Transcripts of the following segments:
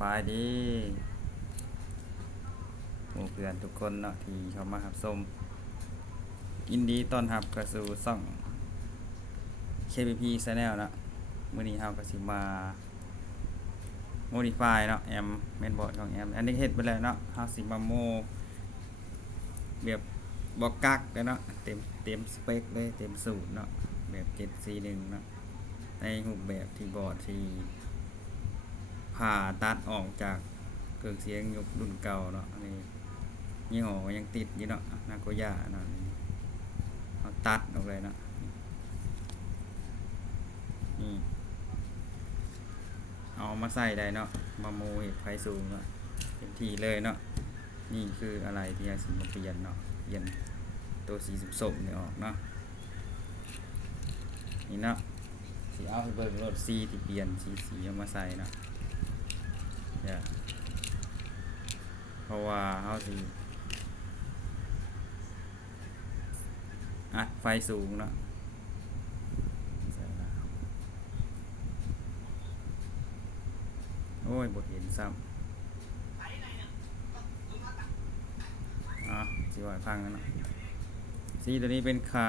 บายดีหมู่เพื่อนทุกคนเนาะที่เข้ามารับชมยินดีต้อนรับเข้าสู่ช่อง KPP Channel เนาะมื้อนี้เฮาก็สิมา modify เนาะแอมเมนบอร์ดของแอมอันนี้เฮ็ดไปแล้วเนาะเฮาสิมาโมแบบบ่กักเลยเนาะเต็มเต็มสเปคเลยเต็มสูตรเนาะแบบ 741เนาะในรูปแบบที่บอร์ดที่ ผ่าตัดออกจากเครื่องเสียงยุครุ่นเก่าเนาะอันนี้ยี่ห้อยังติดอยู่เนาะนาโกย่าเนาะเอาตัดออกเลยเนาะนี่เอามาใส่ได้เนาะมาโมเห็ดไฟสูงเนาะเต็มที่เลยเนาะนี่คืออะไรที่อยาสิมาเปลี่ยนเนาะเปลี่ยนตัวสีสมๆนี่ออกเนาะนี่เนาะสีเอาให้เบิ่งรถสีที่เปลี่ยนสีสีเอามาใส่เนาะ เนี่ยเพราะว่าเขาสิอัดไฟสูงเนาะโอ้ยบทเห็นซ้ำอะสิว่าให้ฟังกันเนาะสีตัวนี้เป็นขา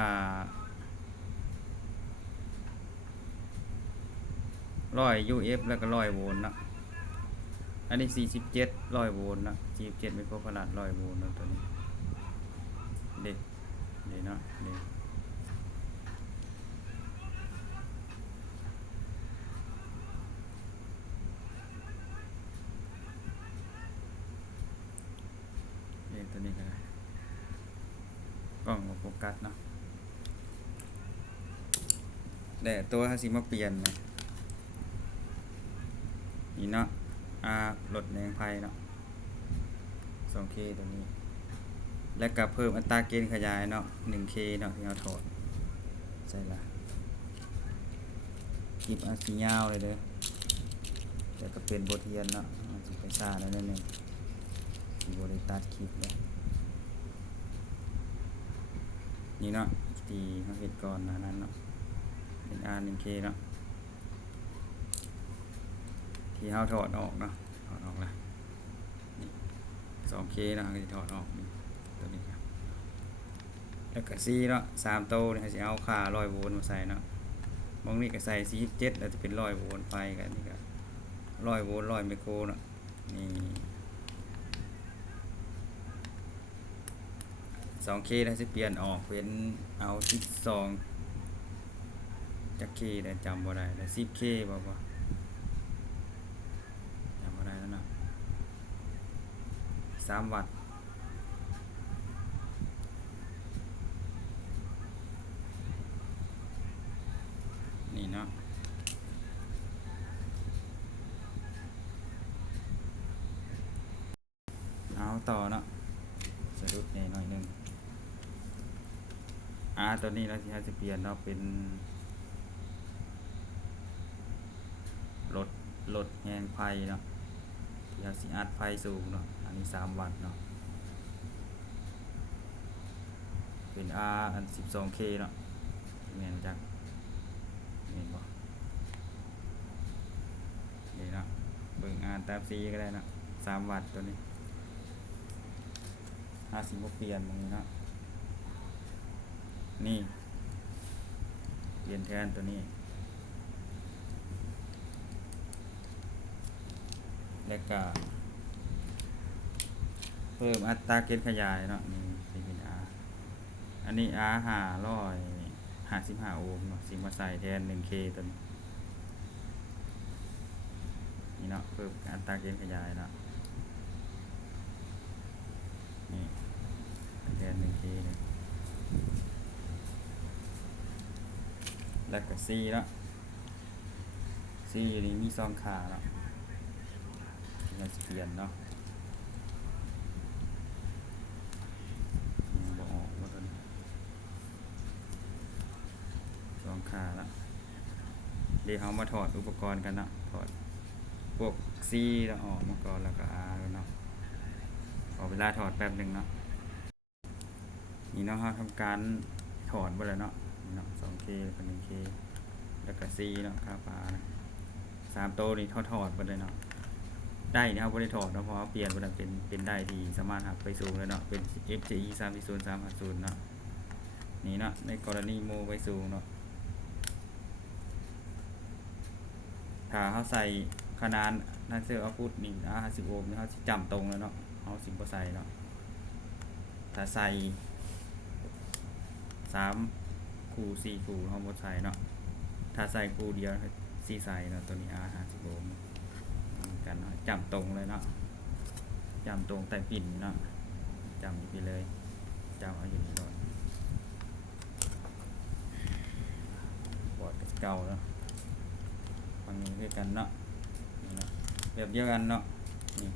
ร้อย UF แล้วก็ร้อยโวลต์นะ อันนี้47ร้อยโวลต์นะ47ไมโครฟาราดร้อยโวลต์นะตัวนี้ เด็กเด็กเนาะเด็กเด็กตัวนี้ก็ได้กล้องโฟกัสเนาะแต่ตัวฮาสิมาเปลี่ยนนะนี่เนาะ อ่ารงไฟเนาะ 2K ตัวนี้ และก็เพิ่มอัตราเกณฑ์ขยายเนาะ 1K เนาะที่เราถอดใช่ละคลิปอันสียาวเลยเด้อแต่ก็เป็นบทเรียนเนาะมันสิไปซาแล้วนิดนึงบ่ได้ตัดคลิปเลยนี่เนาะที่เขาเฮ็ดก่อนนานั้นเนาะเป็น R1K เนาะที่เขาถอดออกเนาะ อดออกล้วนี่สองเคเนาะก็จะถอดออกตัวนี้ครับแล้วก็ซีเนาะสามโตวเนี่ยจะเอาค่าร้อยโวลต์มาใส่เนาะบางนี่ก็ใส่ซีเจ็ดแล้วจะเป็นร้อยโวลต์ไฟกันนี่ก็ร้อยโวลต์ร้อยไมโครเนาะนี่สองเคแล้วจะเปลี่ยนออกเป็นเอาสิบสองจากเคแต่จำบ่ได้แล้วสิบเคบอกว่า จำไม่ได้แล้วนะ สามวัตต์นี่เนาะเอาต่อเนาะสะดุดใหญ่หน่อยหนึงอ่าตัวนี้เราที่จะเปลี่ยนเนาะเป็นรถรถแหงไฟเนาะที่เราสิอัดไฟสูงเนาะันนี้3วัตต์เนาะเป็น R อัน 12K เนาะแม่นจักเห็นบ่นี่เนาะเบิ่งอ่านตามซีก็ได้เนาะ3วัตต์ตัวนี้ห้าสิบเปลี่ยนตรงนี้เนาะนี่ เปลี่ยนแทนตัวนี้ แล้วก็ พิ่มอัตราเกณฑ์ขยายเนาะนี่สิเป็น R อันนี้ R ห้าร้อยห้าสิบห้าโอห์มเนาะสิมาใส่แทนหนึ่ง K ตัวนี้นี่เนาะเพิ่มอัตราเกณฑ์ขยายเนาะนี่แทนหนึ่ง K เนี่ยแล้วก็ C เนาะ C นี่มีสองขาเนาะเราจะเปลี่ยนเนาะยังบอกออกว่าตัวนี้ สองขาละเดี๋ยวเรามาถอดอุปกรณ์กันนะถอดพวกซีแล้วออกมาก่อนแล้วก็อาแล้วเนาะขอเวลาถอดแป๊บหนึ่งเนาะนี่เนาะเราทำการถอดไปเลยเนาะนี่เนาะสองเคแล้วก็หนึ่งเคแล้วก็ซีเนาะค่าปลานะสามโตวนี่เขาถอดไปเลยเนาะได้นะครับบริถอดเนาะเพราะว่าเปลี่ยนไปเป็นเป็นได้ที่สามารถหักไปสูงแล้วเนาะเป็น FJE 3 0 3 5 0เนาะนี่เนาะในกรณีโมไปสูงเนาะ ถ้าเขาใส่ขนาดนั่นเซอร์เอาพุทนี่นะ50โอห์มนี่เขาจำตรงแล้วเนาะเขาสิบ่ใส่เนาะถ้าใส่สามคูสี่คูเขาบ่ใส่เนาะถ้าใส่คูเดียวสี่ใส่เนาะตัวนี้ R 50โอห์มกันเนาะจำตรงเลยเนาะจำตรงแต่ปิ่นเนาะจำไปเลยจำเอาอยู่นี่ก่อนบอดเก่าเนาะ ฝั่งนี้คือกันเนาะแบบเดียวกันเนาะนี่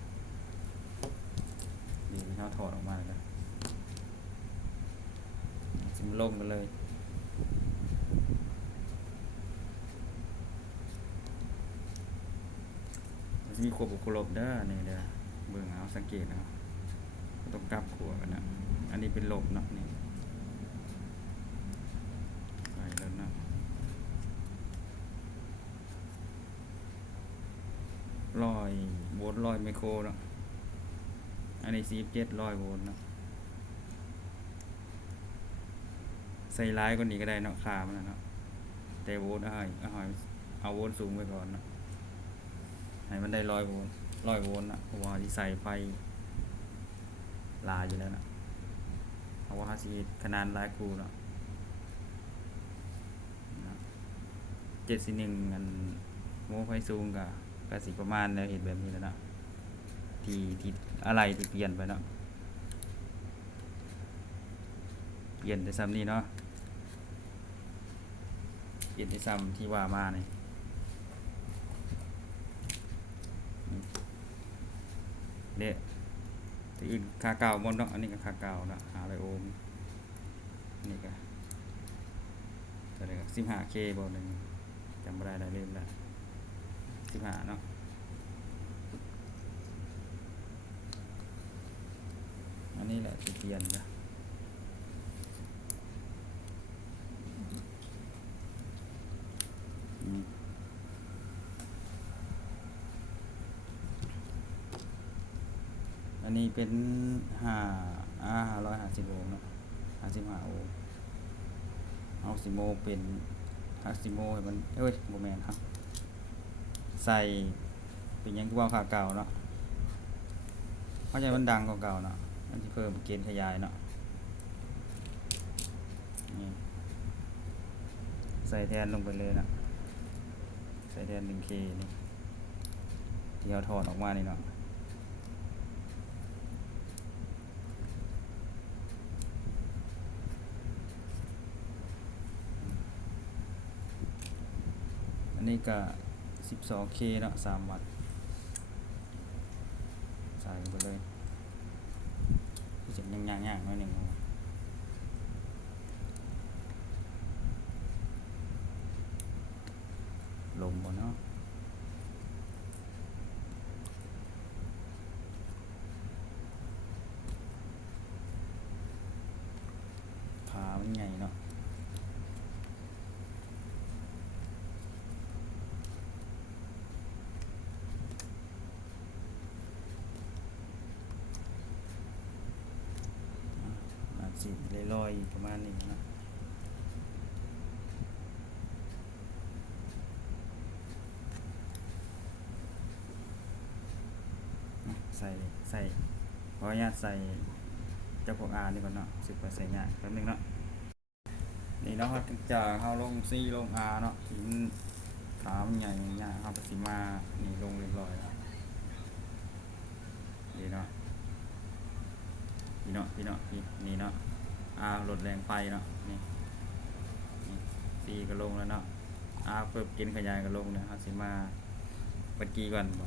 ดีที่เขาถอดออกมาเลยซิมลงกันเลยจะมีขวบกับขวลบเด้อนี่เด้อเบิ่งเอาสังเกตเอาก็ต้องกลับขัวกันนะอันนี้เป็นลบเนาะนี่ใส่แล้วเนาะ ร้อยโวลต์ร้อยไมโครเนาะอันนี้สีเจ็ดร้อยโวลต์เนาะใส่ร้ายกว่านี้ก็ได้เนาะคามันนะเนาะแต่โวลต์เอาให้เอาเอาโวลต์สูงไว้ก่อนเนาะให้มันได้ร้อยโวลต์ร้อยโวลต์นะเพราะว่าที่ใส่ไฟลายอยู่แล้วนะเพราะว่าสีขนาดลายคูเนาะเจ็ดสิหนึ่งอันโมไฟซูงกับ กสิประมาณแล้วเห็นแบบนี้แล้วเนาะที่ที่อะไรที่เปลี่ยนไปเนาะเปลี่ยนแต่ซ้ำนี่เนาะเปลี่ยนแต่ซ้ำที่ว่ามาเนี่ยเด็ที่อื่นคาเก่าหมดเนาะอันนี้ก็คาเก่าเนาะหาไรโอมนนี้ก็ตัวนี้ก็สิบห้าเคบอลหนึ่งจำไม่ได้ได้เล่มละ สิบห้าเนาะอันนี้แหละที่เปลี่ยนจ้ะอันนี้เป็นห้าอ่าร้อยห้าสิบโอห์มเนาะห้าสิบห้าโอห์มเอาสิโมเป็นห้าสิโมให้มันเอ้ยโมแมนครับ ใส่เป็นยังที่ว่าขาเก่าเนาะเพราะใจมันดังกว่าเก่าเนาะมันจะเพิ่มเกณฑ์ขยายเนาะนี่ใส่แทนลงไปเลยนะใส่แทนหนึ่งเคนี่ที่เราถอดออกมานี่เนาะอันนี้ก็ 12K เนาะ3วัตต์ใส่ไปเลยจะยังย่างๆหน่อยหนึ่งลมบ่เนาะขามันใหญ่เนาะ ลอยอยู่ประมาณนี้นะใส่ใส่ขออนุญาตใส่เจ้าพวกอานี่ก่อนเนาะสึกว่าใส่ยากแป๊บนึงเนาะนี่เนาะครับจาเข้าลงซีลงอาเนาะหินขามใหญ่ใหญ่ยเข้าไปสีมานี่ลงเรียบร้อยแล้วนี่เนาะพี่เนาะพี่เนาะนี่เนาะ อาลดแรงไฟเนาะนี่สี่ก็ลงแล้วเนาะอาเพิ่มกินขยายก็ลงนะครับสิมาบัดกี้ก่อนบ่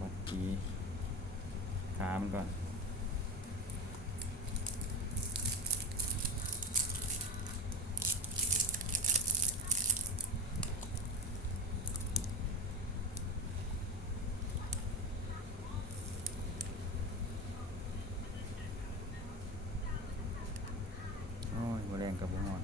บัดกี้ขามันก่อนโอ้ยบ่แรงกับบ่ฮอด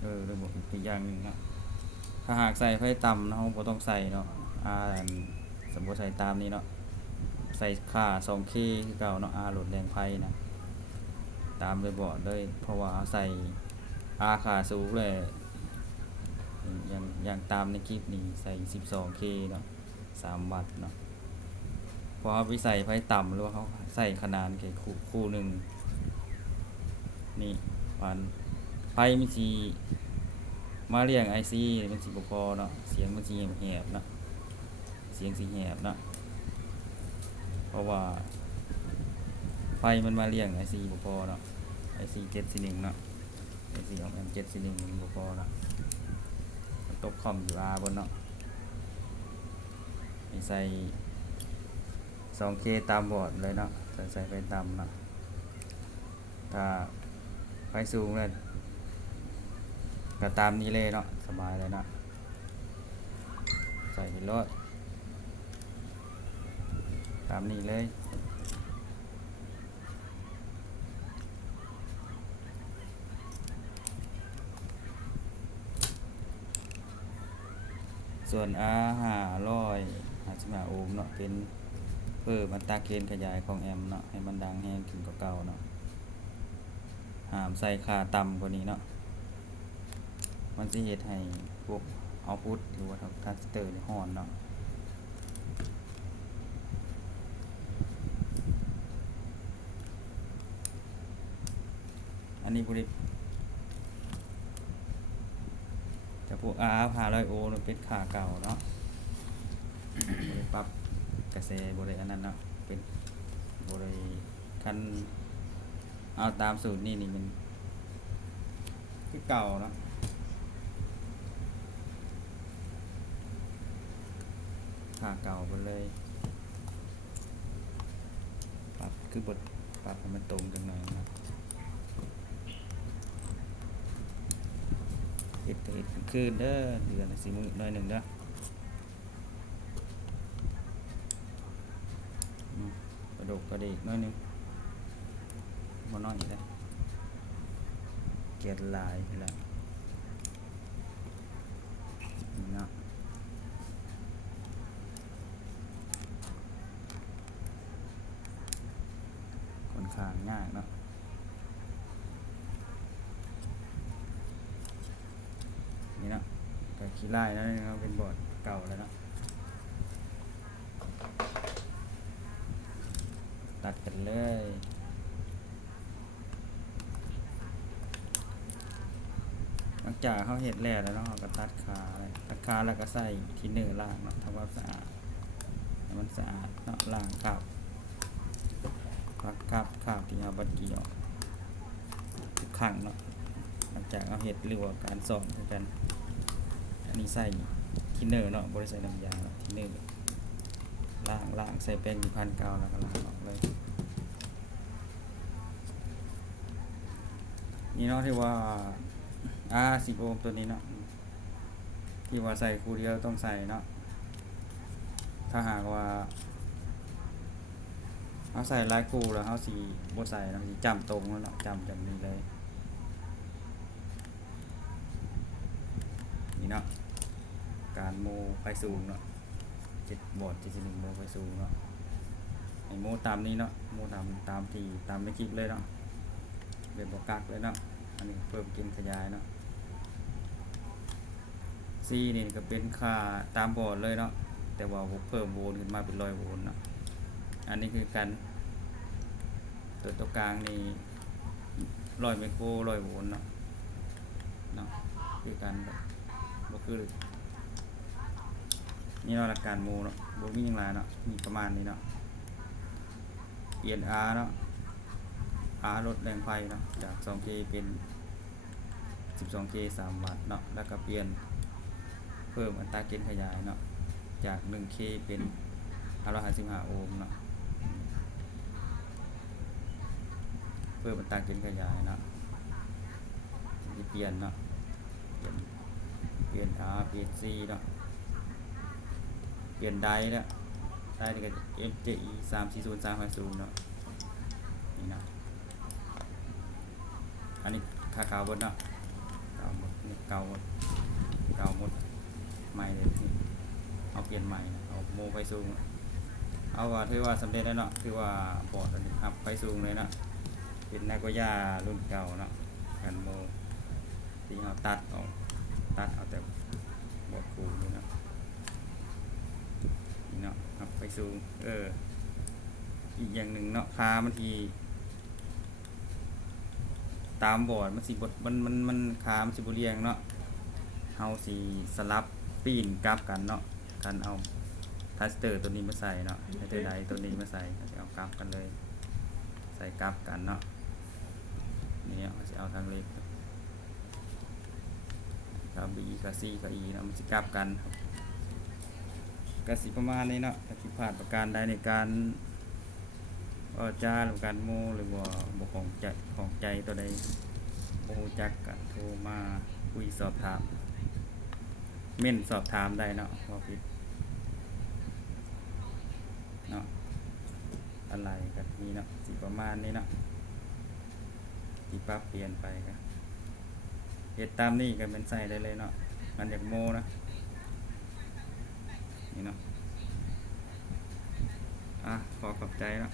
เลยบอกอีกอย่างหนึ่งนะถ้าหากใส่ไฟต่ำเนะเราบ่ต้องใส่เนาะอ่าสมมติใส่ตามนี้เนาะใส่ค่า 2K คือเก่าเนาะอาโหลดแรงไฟนะตามเลยบอกเลยเพราะว่าใส่อาค่าสูงเลยอย่างอย่างตามในคลิปนี้ใส่ 12K เนาะ3วัตต์เนาะพอเอาไปใส่ไฟต่ำหรือว่าเขาใส่ขนาดแค่คู่คู่หนึ่งนี่วัน ฟมันสีมาเรียง IC มันสีบพอเนาะเสียงมันสีแหบๆเนาะเสียงสีแหบเนาะเพราะว่าไฟมันมาเรียง IC บพอเนาะ IC 741เนาะ IC ของ M 741มันบพอเนาะมันตกคอมอยู่อาบนเนาะมีใส่ 2K ตามบอร์ดเลยเนาะใส่ใส่ไฟต่ำเนาะถ้าไฟสูงเลย ก็ตามนี้เลยเนาะสบายเลยนะใส่รถตามนี้เลยส่วนอาหาร้อยหาสิบห้าโอมเนาะเป็นเพิ่มอัตราเกณฑ์ขยายของแอมเนาะให้มันดังแห้งขึ้นกว่าเก่าเนาะหามใส่คาต่ำกว่านี้เนาะ มันสิเฮ็ดให้พวกเอาพุตหรือว่าทรานสเตอร์นี่ฮ้อนเนาะอันนี้บริแต่พวกอาพาลอยโอมันเป็นขาเก่าเนาะบริปรับบระแสบริอันนั้นเนาะเป็นบริคันเอาตามสูตรนี่นี่มันคือเก่าเนาะ ขาเก่าไปเลย ปรับคือบทปรับให้มันตรงกันหน่อยนะเห็ดก็เห็ดกลางคืนเด้อเดือนสี่มือหน้อยหนึ่งเด้อระดกกระดิกหน้อยหนึ่งบ่น้อยอีกแล้วเกลียดลายไปแล้วนี่เนาะค่อน ข้างยากเนาะนี่เนาะก็ขี้ไล่แล้วนี่เนาะเป็นบอร์ดเก่าแล้วเนาะตัดกันเลยหลังจากเขาเห็ดแล้วแล้วเนาะเราก็ตัดขาเลยตัดขาแล้วก็ใส่ทินเนอร์ล่างเนาะทำความสะอาดให้มันสะอาดเนาะล่างกลับ พักกลับข้าวที่เอาบัดเกี่ยวทุกครั้งเนาะหลังจากเอาเห็ดหรือว่าการสอนคือกัน อันนี้ใส่ทินเนอร์เนาะบริใส่น้ำยาทินเนอร์ล้างล้างใส่แป้งอยู่พันเกาวแล้วก็ล้างออกเลยนี่เนาะที่ว่าอ่าสิบโอห์มตัวนี้เนาะที่ว่าใส่คูเดียวต้องใส่เนาะถ้าหากว่า เอาใส่ลายคู่แล้วเอาสีบ่ใส่เนาะสิจำตรงแล้วเนาะจำจากนี้เลยนี่เนาะการโมไฟสูงเนาะเจ็ดบอดเจ็ดสิบหนึ่งโมไฟสูงเนาะไอโมตามนี้เนาะโมตามตามที่ตามในคลิปเลยเนาะเป็นบอกกักเลยเนาะอันนี้เพิ่มกินขยายเนาะซีนี่ก็เป็นค่าตามบอร์ดเลยเนาะแต่ว่าเพิ่มโวลขึ้นมาเป็นร้อยโวลเนาะอันนี้คือการ ตัวตัวกลางนี่ร้อยไมโครร้อยโวลต์เนาะเนาะคือการแบบบ่คือนี่เนาะหลักการโมเนาะบ่มีหยังหลายเนาะมีประมาณนี้เนาะเปลี่ยน R เนาะ R ลดแรงไฟเนาะจาก 2K เป็น 12K 3 วัตต์เนาะแล้วก็เปลี่ยนเพิ่มอัตราเกณฑ์ขยายเนาะจาก 1K เป็น555โอห์มเนาะเพิ่มอัตราเกณฑ์ขยายเนาะที่เปลี่ยนเนาะเปลี่ยนเปลี่ยน R เปลี่ยน C เนาะเปลี่ยนไดแล้วไดนี่ก็ FJE 3 4 0 3 5 0เนาะนี่เนาะอันนี้ค่าขาวบนเนาะขาวบนนี่เก่าหมดเก่าหมดใหม่เลยนี่เอาเปลี่ยนใหม่เอาโมไฟสูงเอาว่าถือว่าสำเร็จแล้วเนาะถือว่าบอร์ดอันนี้ครับไฟสูงเลยเนาะ เป็นนาโกย่ารุ่นเก่าเนาะกันโมที่เราตัดออกตัดเอาแต่บอดคูนี่เนาะนี่เนาะครับไฟสูงเอออีกอย่างหนึ่งเนาะค้ามันทีตามบอร์ดมันสิบดมันมันมันค้ามันสิบเรียงเนาะเฮาสีสลับปีนกลับกันเนาะกันเอาทัสเตอร์ตัวนี้มาใส่เนาะทัสเตอร์ใดตัวนี้มาใส่ก็จะเอากลับกันเลย ใส่กลับกันเนาะ นี่เอาจะเอาทางเล็กกับบีกับซีกับอีเนาะมันจะกลับกันครับกสิประมาณนี้เนาะถ้าผิดพลาดประการใดในการก็จ้าหรือการโมหรือว่าบกของใจของใจตัวใดโมจักกะโทรมาคุยสอบถาม เม่นสอบถามได้เนาะว่าผิดเนาะอะไรกันนี้เนาะสิประมาณนี้เนาะ ที่ปรับเปลี่ยนไปกับเหตุตามนี่ก็เป็นใส่ได้เลยเนาะมันอยากโมนะนี่เนาะอะขอขอบใจเนาะ